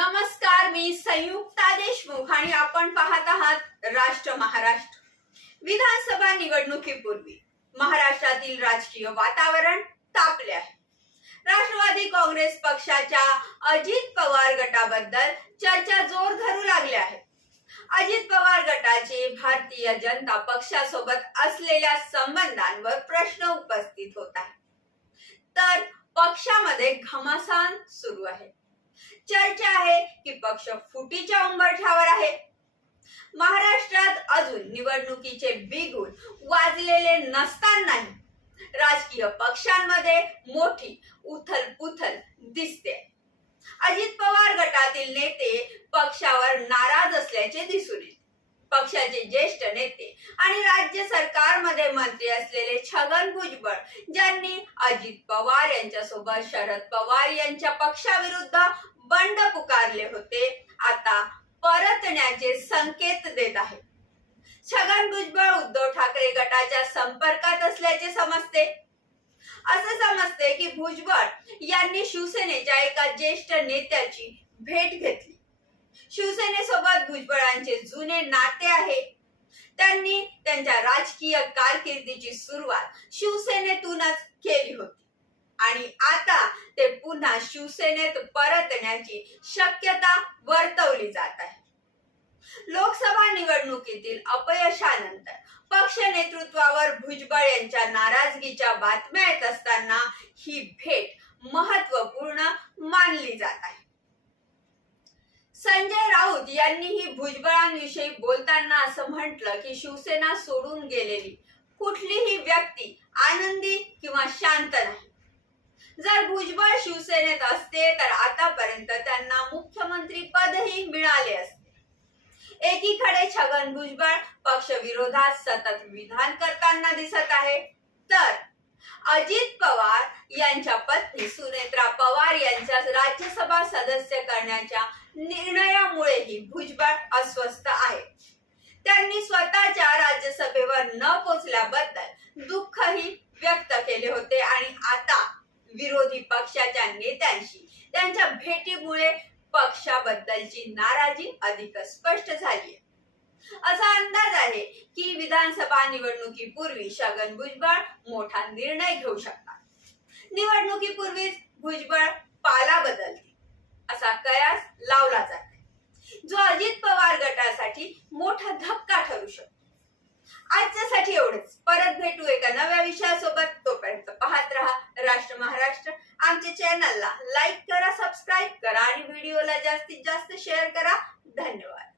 नमस्कार मी संयुक्ता देशमुख आणि आपण पाहत आहात राष्ट्र महाराष्ट्र. विधानसभा निवडणुकीपूर्वी महाराष्ट्रातील राजकीय वातावरण तापले आहे. राष्ट्रवादी काँग्रेस पक्षाच्या अजित पवार गटाबद्दल चर्चा जोर धरू लागल्या आहेत अजित पवार गटाचे भारतीय जनता पक्षासोबत असलेल्या संबंधांवर प्रश्न उपस्थित होत आहे तर पक्षामध्ये घमासान सुरू आहे. चर्चा आहे की पक्ष फुटीच्या उंबरठ्यावर आहे. महाराष्ट्रात अजून निवडणुकीचे बिगुल वाजलेले नसतानाही राजकीय पक्षांमध्ये मोठी उथल पुथल दिसते. अजित पवार गटातील नेते पक्षावर नाराज असल्याचे दिसून येते. पक्षाचे ज्येष्ठ नेते सरकारमध्ये मंत्री असलेले छगन भुजबळ ज्यांनी अजित पवार यांच्यासोबत शरद पवार यांच्या पक्षाविरुद्ध बंड पुकारले होते आता परतण्याचे संकेत देत आहेत. छगन भुजबळ उद्धव ठाकरे गटाच्या संपर्कात असल्याचे समजते. असं समजते की भुजबळ यांनी शिवसेनेच्या एका ज्येष्ठ नेत्याची भेट घेतली. शिवसेनेसोबत भुजबळांचे जुने नाते आहे. त्यांनी त्यांच्या राजकीय कारकिर्दीची सुरुवात शिवसेनेतूनच केली होती. आणि आता ते पुन्हा शिवसेनेत परतण्याची शक्यता वर्तवली जात आहे. लोकसभा निवडणुकीतील अपयशानंतर पक्ष नेतृत्वावर भुजबळ यांच्या नाराजगीच्या बातम्या येत असताना ही भेट महत्त्वपूर्ण मानली जात आहे. संजय राऊत यांनीही भुजबळांविषयी बोलताना असं म्हटलं की शिवसेना सोडून गेलेली कुठलीही व्यक्ती आनंदी किंवा शांत नाही. जर भुजबळ शिवसेनेत असते तर आतापर्यंत त्यांना मुख्यमंत्री पदही मिळाले असते. एकीकडे छगन भुजबळ पक्ष विरोधात सतत विधान करताना दिसत आहे तर अजित पवार यांच्या पत्नी सुनेत्रा पवार यांच्या राज्यसभा सदस्य करण्याच्या निर्णयामुळेही भुजबळ अस्वस्थ आहे. त्यांनी स्वतःच्या राज्यसभेवर न पोचल्याबद्दल दुःखही व्यक्त केले होते आणि आता विरोधी पक्षाच्या नेत्यांशी त्यांच्या भेटीमुळे पक्षाबद्दलची नाराजी अधिक स्पष्ट झाली असा अंदाज आहे की विधानसभा निवडणुकीपूर्वी छगन भुजबळ मोठा निर्णय घेऊ शकतात. निवडणुकीपूर्वीच भुजबळ पाला बदलते असा कयास लावला जात जो अजित पवार गटासाठी मोठा धक्का ठरू शकतो. आजच्यासाठी एवढंच. परत भेटू एका नव्या विषयासोबत. तोपर्यंत पाहत राहा राष्ट्र महाराष्ट्र. आमच्या चॅनलला लाईक करा सबस्क्राईब करा आणि व्हिडिओला जास्तीत जास्त शेअर करा. धन्यवाद.